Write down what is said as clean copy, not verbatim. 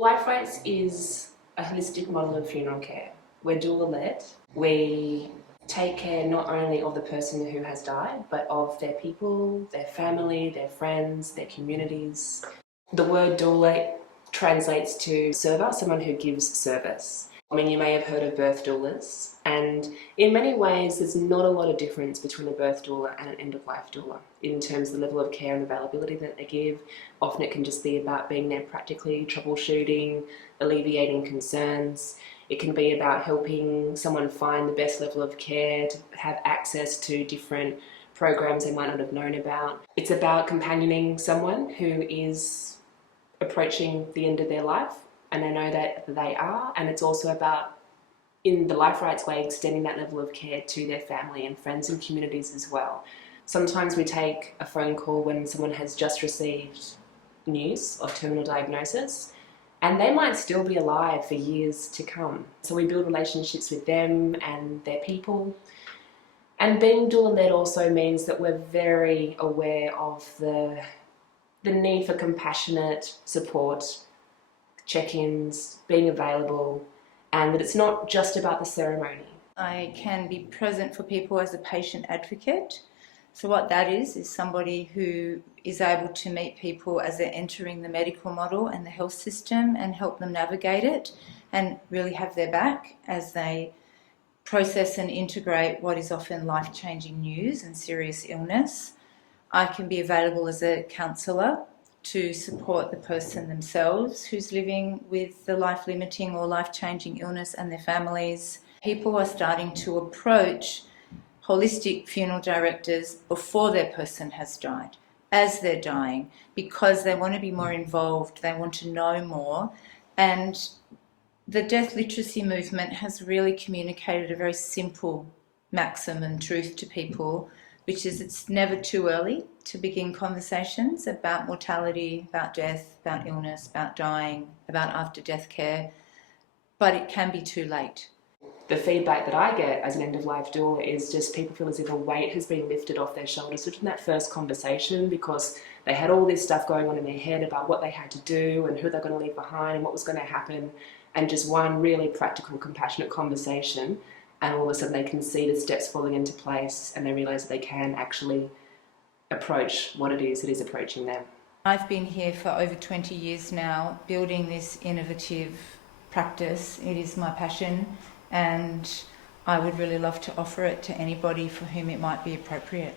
Life Rites is a holistic model of funeral care. We're doula-led. We take care not only of the person who has died, but of their people, their family, their friends, their communities. The word doula translates to server, someone who gives service. I mean, you may have heard of birth doulas, and in many ways there's not a lot of difference between a birth doula and an end-of-life doula in terms of the level of care and availability that they give. Often it can just be about being there practically, troubleshooting, alleviating concerns. It can be about helping someone find the best level of care, to have access to different programs they might not have known about. It's about companioning someone who is approaching the end of their life, and they know that they are, and it's also about, in the Life Rites way, extending that level of care to their family and friends and communities as well. Sometimes we take a phone call when someone has just received news of terminal diagnosis, and they might still be alive for years to come. So we build relationships with them and their people. And being doula-led also means that we're very aware of the need for compassionate support, check-ins, being available, and that it's not just about the ceremony. I can be present for people as a patient advocate. So what that is somebody who is able to meet people as they're entering the medical model and the health system and help them navigate it and really have their back as they process and integrate what is often life-changing news and serious illness. I can be available as a counsellor to support the person themselves who's living with the life-limiting or life-changing illness and their families. People are starting to approach holistic funeral directors before their person has died, as they're dying, because they want to be more involved, they want to know more. And the death literacy movement has really communicated a very simple maxim and truth to people, which is it's never too early to begin conversations about mortality, about death, about illness, about dying, about after-death care, but it can be too late. The feedback that I get as an end-of-life doula is just people feel as if a weight has been lifted off their shoulders from that first conversation, because they had all this stuff going on in their head about what they had to do and who they're going to leave behind and what was going to happen, and just one really practical, compassionate conversation, and all of a sudden they can see the steps falling into place and they realise that they can actually approach what it is that is approaching them. I've been here for over 20 years now, building this innovative practice. It is my passion, and I would really love to offer it to anybody for whom it might be appropriate.